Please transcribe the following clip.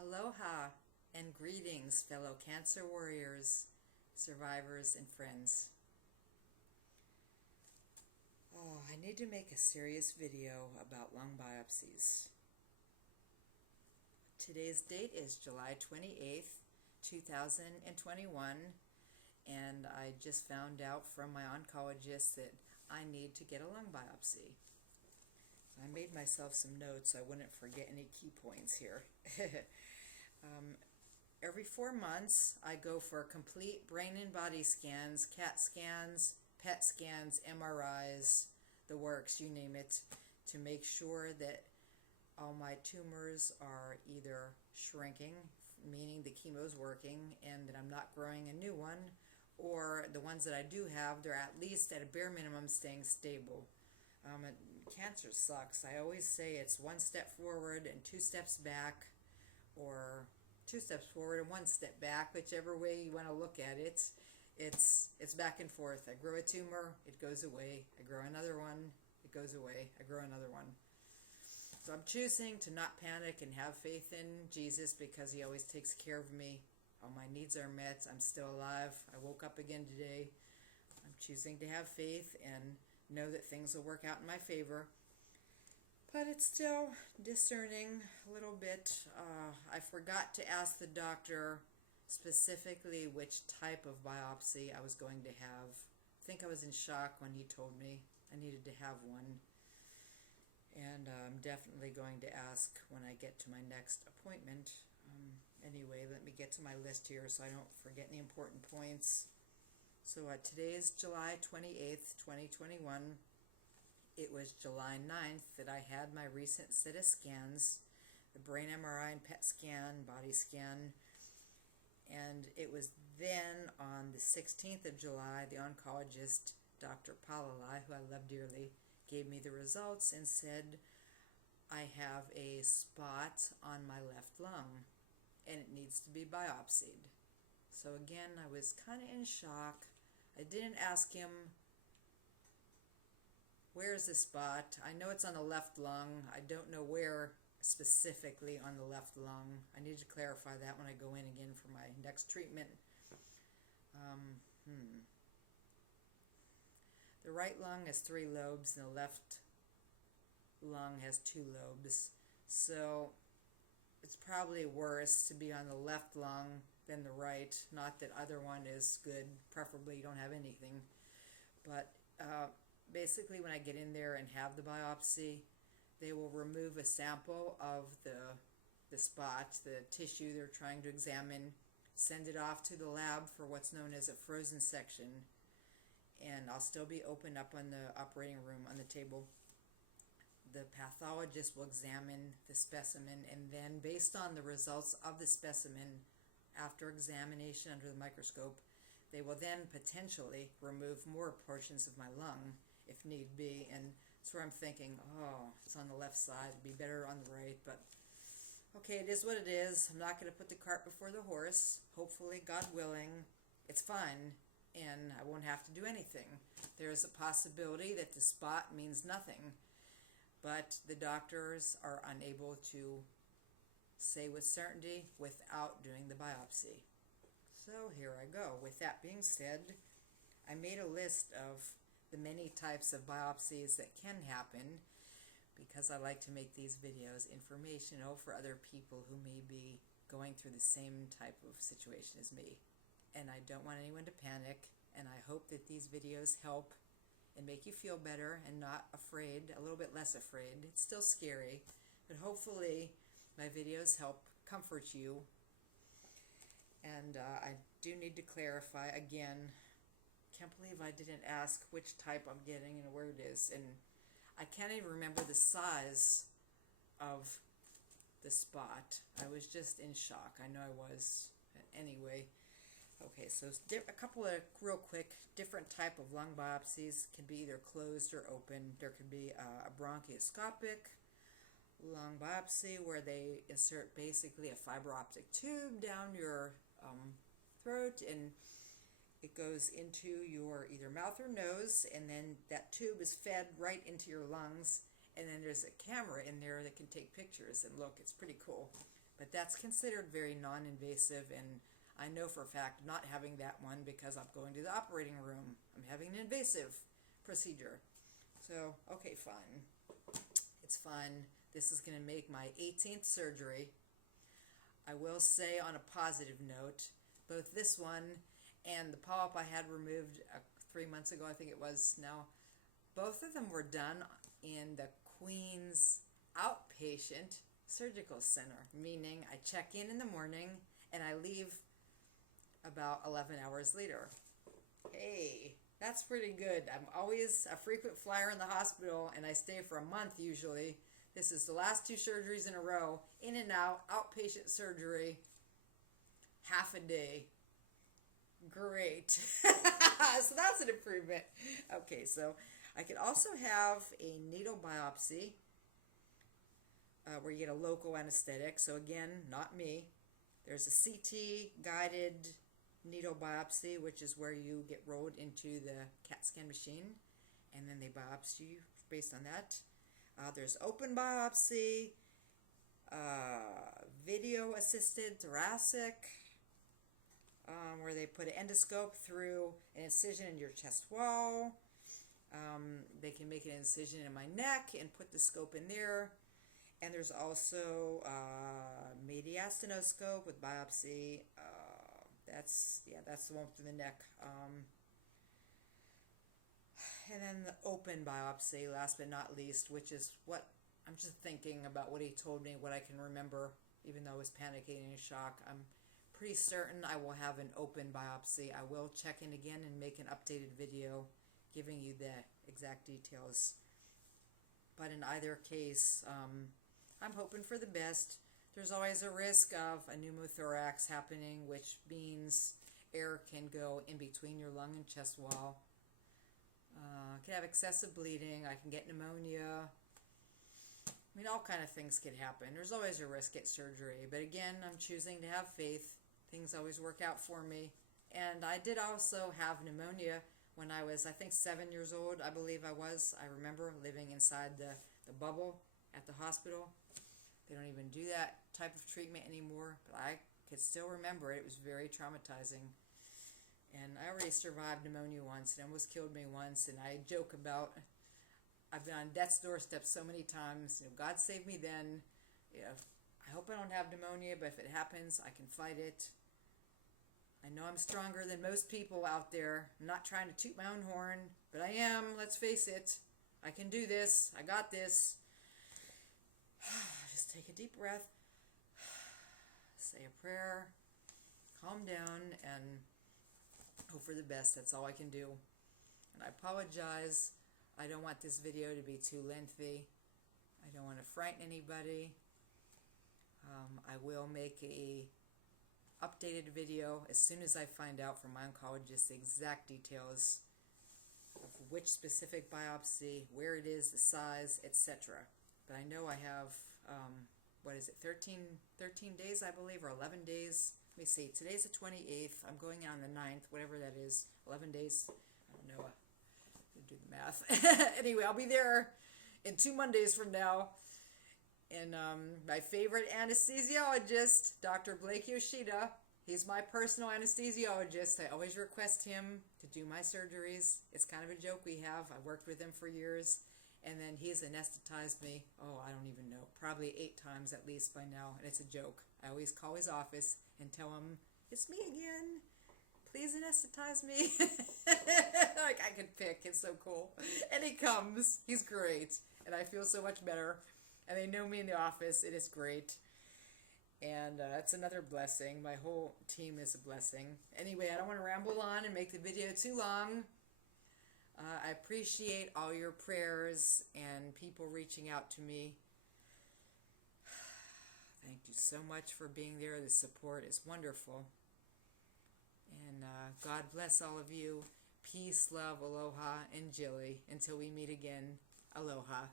Aloha and greetings, fellow cancer warriors, survivors, and friends. Oh, I need to make a serious video about lung biopsies. Today's date is July 28th, 2021, and I just found out from my oncologist that I need to get a lung biopsy. I made myself some notes so I wouldn't forget any key points here. Every 4 months, I go for complete brain and body scans, CAT scans, PET scans, MRIs, the works, you name it, to make sure that all my tumors are either shrinking, meaning the chemo is working, and that I'm not growing a new one, or the ones that I do have, they're at least at a bare minimum staying stable. Cancer sucks. I always say it's 1 step forward and 2 steps back, or 2 steps forward and 1 step back, whichever way you want to look at it. It's back and forth. I grow a tumor, it goes away. I grow another one, it goes away. I grow another one. So I'm choosing to not panic and have faith in Jesus because he always takes care of me. All my needs are met. I'm still alive. I woke up again today. I'm choosing to have faith and know that things will work out in my favor. But it's still discerning a little bit. I forgot to ask the doctor specifically which type of biopsy I was going to have. I think I was in shock when he told me I needed to have one. And I'm definitely going to ask when I get to my next appointment. Anyway, let me get to my list here so I don't forget any important points. So today is July 28th, 2021. It was July 9th that I had my recent set of scans, the brain MRI and PET scan, body scan. And it was then on the 16th of July, the oncologist, Dr. Palalai, who I love dearly, gave me the results and said, I have a spot on my left lung and it needs to be biopsied. So again, I was kind of in shock. I didn't ask him, where's the spot? I know it's on the left lung. I don't know where specifically on the left lung. I need to clarify that when I go in again for my next treatment. The right lung has 3 lobes and the left lung has 2 lobes. So it's probably worse to be on the left lung than the right. Not that either one is good. Preferably you don't have anything. But basically when I get in there and have the biopsy, they will remove a sample of the spot, the tissue they're trying to examine, send it off to the lab for what's known as a frozen section. And I'll still be open up on the operating room on the table. The pathologist will examine the specimen, and then based on the results of the specimen after examination under the microscope, they will then potentially remove more portions of my lung if need be. And that's where I'm thinking, oh, it's on the left side, it'd be better on the right. But okay, it is what it is. I'm not going to put the cart before the horse. Hopefully, God willing, it's fine and I won't have to do anything. There is a possibility that the spot means nothing, but the doctors are unable to say with certainty without doing the biopsy. So here I go. With that being said, I made a list of the many types of biopsies that can happen because I like to make these videos informational for other people who may be going through the same type of situation as me. And I don't want anyone to panic, and I hope that these videos help and make you feel better and not afraid, a little bit less afraid. It's still scary, but hopefully my videos help comfort you. And I do need to clarify again, can't believe I didn't ask which type I'm getting and where it is, and I can't even remember the size of the spot. I was just in shock. I know I was. Anyway, okay, so a couple of real quick different type of lung biopsies can be either closed or open. There could be a bronchoscopic lung biopsy where they insert basically a fiber optic tube down your throat, and it goes into your either mouth or nose, and then that tube is fed right into your lungs, and then there's a camera in there that can take pictures, and look, it's pretty cool. but that's considered very non-invasive, and I know for a fact not having that one because I'm going to the operating room. I'm having an invasive procedure. So, okay, fine. It's fun. This is going to make my 18th surgery. I will say on a positive note, both this one and the polyp I had removed 3 months ago, I think it was now, both of them were done in the Queens outpatient surgical center, meaning I check in the morning and I leave about 11 hours later. Hey, that's pretty good. I'm always a frequent flyer in the hospital, and I stay for a month usually. This is the last 2 surgeries in a row, in and out, outpatient surgery, half a day. Great. So that's an improvement. Okay, so I could also have a needle biopsy where you get a local anesthetic. So again, not me. There's a CT guided needle biopsy, which is where you get rolled into the CAT scan machine, and then they biopsy you based on that. There's open biopsy, video assisted thoracic, where they put an endoscope through an incision in your chest wall. They can make an incision in my neck and put the scope in there. And there's also mediastinoscope with biopsy. That's the one through the neck. And then the open biopsy, last but not least, which is what I'm just thinking about what he told me, what I can remember, even though I was panicking and in shock. I'm pretty certain I will have an open biopsy. I will check in again and make an updated video giving you the exact details. But in either case, I'm hoping for the best. There's always a risk of a pneumothorax happening, which means air can go in between your lung and chest wall. I could have excessive bleeding. I can get pneumonia. I mean, all kind of things could happen. There's always a risk at surgery. But again, I'm choosing to have faith. Things always work out for me. And I did also have pneumonia when I was, I think, 7 years old, I believe I was. I remember living inside the bubble at the hospital. They don't even do that type of treatment anymore, but I could still remember it. It was very traumatizing. And I already survived pneumonia once. It almost killed me once. And I joke about, I've been on death's doorstep so many times. God save me then. I hope I don't have pneumonia, but if it happens, I can fight it. I know I'm stronger than most people out there. I'm not trying to toot my own horn, but I am. Let's face it. I can do this. I got this. Just take a deep breath. Say a prayer. Calm down and hope for the best. That's all I can do. And I apologize. I don't want this video to be too lengthy. I don't want to frighten anybody. I will make a updated video as soon as I find out from my oncologist the exact details of which specific biopsy, where it is, the size, etc. But I know I have, 13 days, I believe, or 11 days. Let me see, today's the 28th. I'm going on the 9th, whatever that is. 11 days. I don't know. I do the math. Anyway, I'll be there in 2 Mondays from now. And my favorite anesthesiologist, Dr. Blake Yoshida, he's my personal anesthesiologist. I always request him to do my surgeries. It's kind of a joke we have. I worked with him for years. And then he's anesthetized me, I don't even know, probably 8 times at least by now. And it's a joke. I always call his office and tell him, it's me again. Please anesthetize me. Like I could pick. It's so cool. And he comes. He's great. And I feel so much better. And they know me in the office. It is great. And that's another blessing. My whole team is a blessing. Anyway, I don't want to ramble on and make the video too long. I appreciate all your prayers and people reaching out to me. Thank you so much for being there. The support is wonderful. And God bless all of you. Peace, love, aloha, and Jilly. Until we meet again, aloha.